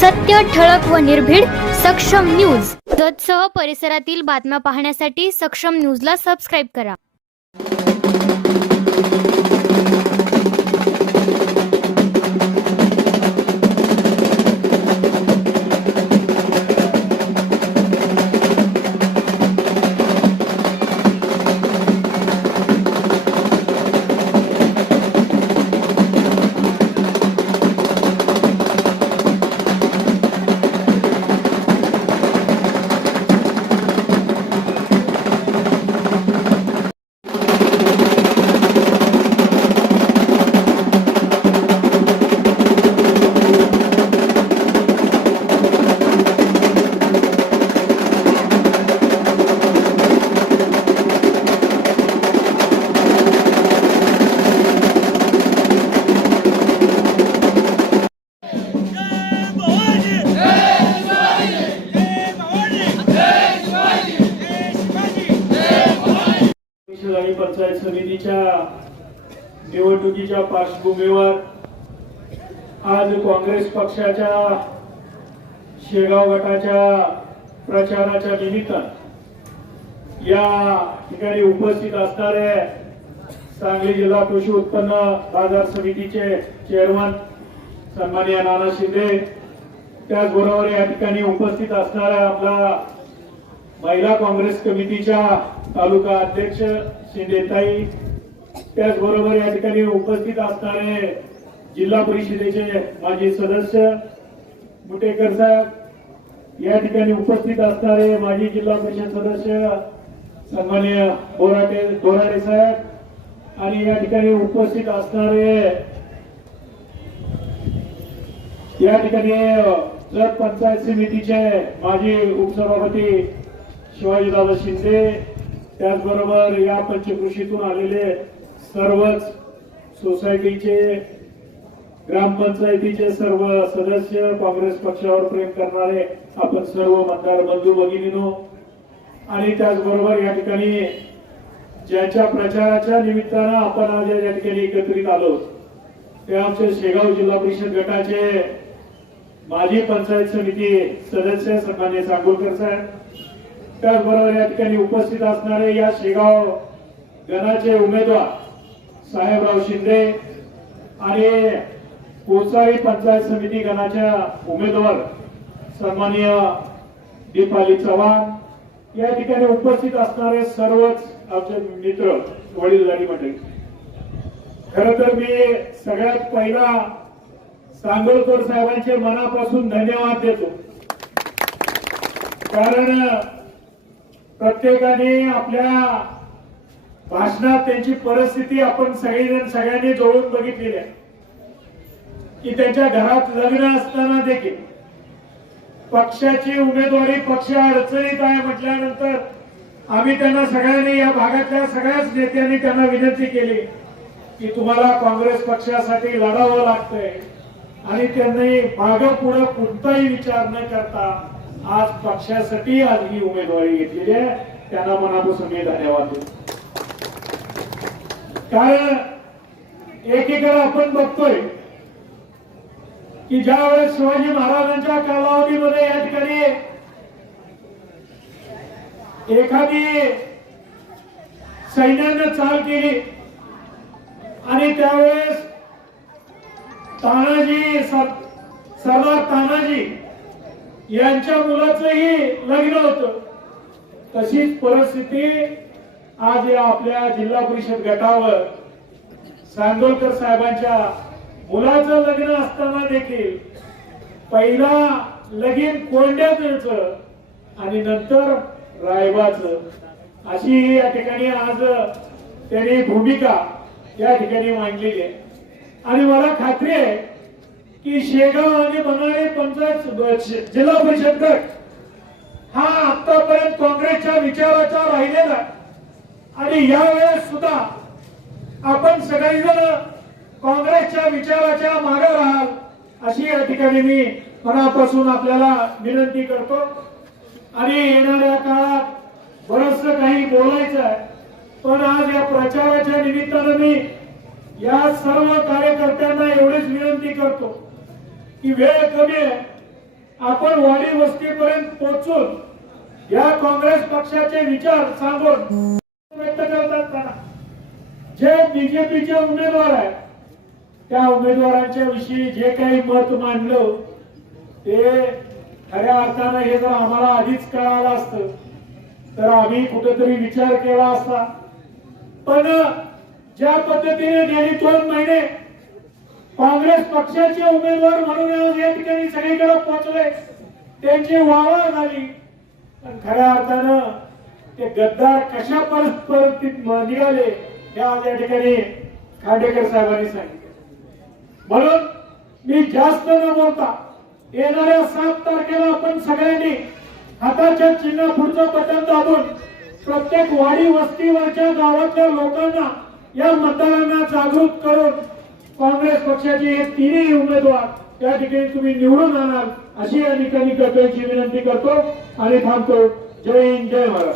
सत्य, ठळक व निर्भीड सक्षम न्यूज. जतसह परिसरातील बातम्या पाहण्यासाठी सक्षम न्यूजला सबस्क्राईब करा. पंचायत समितीच्या निवडणुकीच्या पार्श्वभूमीवर आज काँग्रेस पक्षाच्या शेगाव गटाच्या प्रचाराच्या निमित्त या ठिकाणी उपस्थित असणारे सांगली जिल्हा कृषी उत्पन्न बाजार समितीचे चेअरमन सन्माननीय नाना शिंदे, त्याचबरोबर या ठिकाणी उपस्थित असणाऱ्या आपला महिला काँग्रेस कमिटीच्या तालुका अध्यक्ष शिंदेताई, त्याचबरोबर या ठिकाणी उपस्थित असणारे जिल्हा परिषदेचे माजी सदस्य मुटेकर साहेब, या ठिकाणी उपस्थित असणारे माजी जिल्हा परिषद सदस्य सन्माननीय बोराडे साहेब, आणि या ठिकाणी उपस्थित असणारे या ठिकाणी जत पंचायत समितीचे माजी उपसभापती शिवाजीदादा शिंदे, त्याचबरोबर या पंचकृषीतून आलेले सर्वच सोसायटीचे ग्रामपंचायतीचे सर्व सदस्य, काँग्रेस पक्षावर प्रेम करणारे आपण सर्व मतदार बंधू भगिनींनो, आणि त्याचबरोबर या ठिकाणी ज्यांच्या प्रचाराच्या निमित्तानं आपण आज या ठिकाणी एकत्रित आलो ते आमचे शेगाव जिल्हा परिषद गटाचे माजी पंचायत समिती सदस्य सन्माननीय सांगोलकर साहेब, त्याचबरोबर या ठिकाणी उपस्थित असणारे या शेगाव गणाचे उमेदवार साहेबराव शिंदे आणि कोसारी पंचायत समिती गणाच्या उमेदवार सन्माननीय दीपाली चव्हाण, या ठिकाणी उपस्थित असणारे सर्वच आमचे मित्र वडीलधारी मंडळी. खर तर मी सगळ्यात पहिला सांगोलकर साहेबांचे मनापासून धन्यवाद देतो, कारण प्रत्येकाने आपल्या भाषणात त्यांची परिस्थिती आपण सगळ्यांनी जवळून बघितलेली आहे की त्यांच्या घरात लग्न असताना देखील पक्षाची उमेदवारी पक्ष अडचणीत आहे म्हटल्यानंतर आम्ही त्यांना सगळ्यांनी या भागातल्या सगळ्याच नेत्यांनी त्यांना विनंती केली की तुम्हाला काँग्रेस पक्षासाठी लढावं लागतंय, आणि त्यांनी मागं पुढे कोणताही विचार न करता आज पक्षासाठी आज ही उमेदवारी घेतलेली आहे. त्यांना मनापासून मी धन्यवाद देतो. कारण एकीकडे आपण बघतोय की ज्या वेळेस शिवाजी महाराजांच्या कालावधीमध्ये या ठिकाणी एखादी सैन्याने चाल केली आणि त्यावेळेस तानाजी सरदार तानाजी यांच्या मुलाचंही लग्न होतं, तशीच परिस्थिती आज या आपल्या जिल्हा परिषद गटावर सांगोलकर साहेबांच्या मुलाचं लग्न असताना देखील पहिला लगीन कोंड्याचं आणि नंतर रायबाचं, अशी या ठिकाणी आज त्यांनी भूमिका या ठिकाणी मांडलेली आहे. आणि मला खात्री आहे की शेगाव आणि बनाळे पंचायत जिल्हा परिषद गट हा आतापर्यंत काँग्रेसच्या विचाराचा राहिलेला, आणि यावेळेस सुद्धा आपण सगळेजण काँग्रेसच्या विचाराच्या मागे राहाल अशी या ठिकाणी मी मनापासून आपल्याला विनंती करतो. आणि येणाऱ्या काळात बरंचसं काही बोलायचं आहे, पण आज या प्रचाराच्या निमित्तानं मी या सर्व कार्यकर्त्यांना एवढीच विनंती करतो की वेळ कमी आहे, आपण वाडी वस्तीपर्यंत पोहोचून या काँग्रेस पक्षाचे विचार सांगून व्यक्त करत असताना जे बीजेपीचे उमेदवार आहेत त्या उमेदवारांच्या विषयी जे काही मत मांडलं ते खऱ्या अर्थानं हे जर आम्हाला आधीच कळालं असतं तर आम्ही कुठेतरी विचार केला असता. पण ज्या पद्धतीने गेली 2 महिने काँग्रेस पक्षाचे उमेदवार म्हणून आज या ठिकाणी सगळीकडे पोहोचले, त्यांची वाहवा झाली, पण खऱ्या अर्थानं ते गद्दार कशा परिस्थितीत निघाले हे आज या ठिकाणी खांडेकर साहेबांनी सांगितलं. म्हणून मी जास्त न बोलता येणाऱ्या 7 तारखेला आपण सगळ्यांनी हाताच्या चिन्ह पुढचं बटन दाबून प्रत्येक वाडी वस्तीवरच्या गावातल्या लोकांना या मतदारांना जागृत करून काँग्रेस पक्षाचे हे 3ही उमेदवार त्या ठिकाणी तुम्ही निवडून आणाल अशी या ठिकाणी करतोयची विनंती करतो आणि थांबतो. जय हिंद, जय महाराष्ट्र.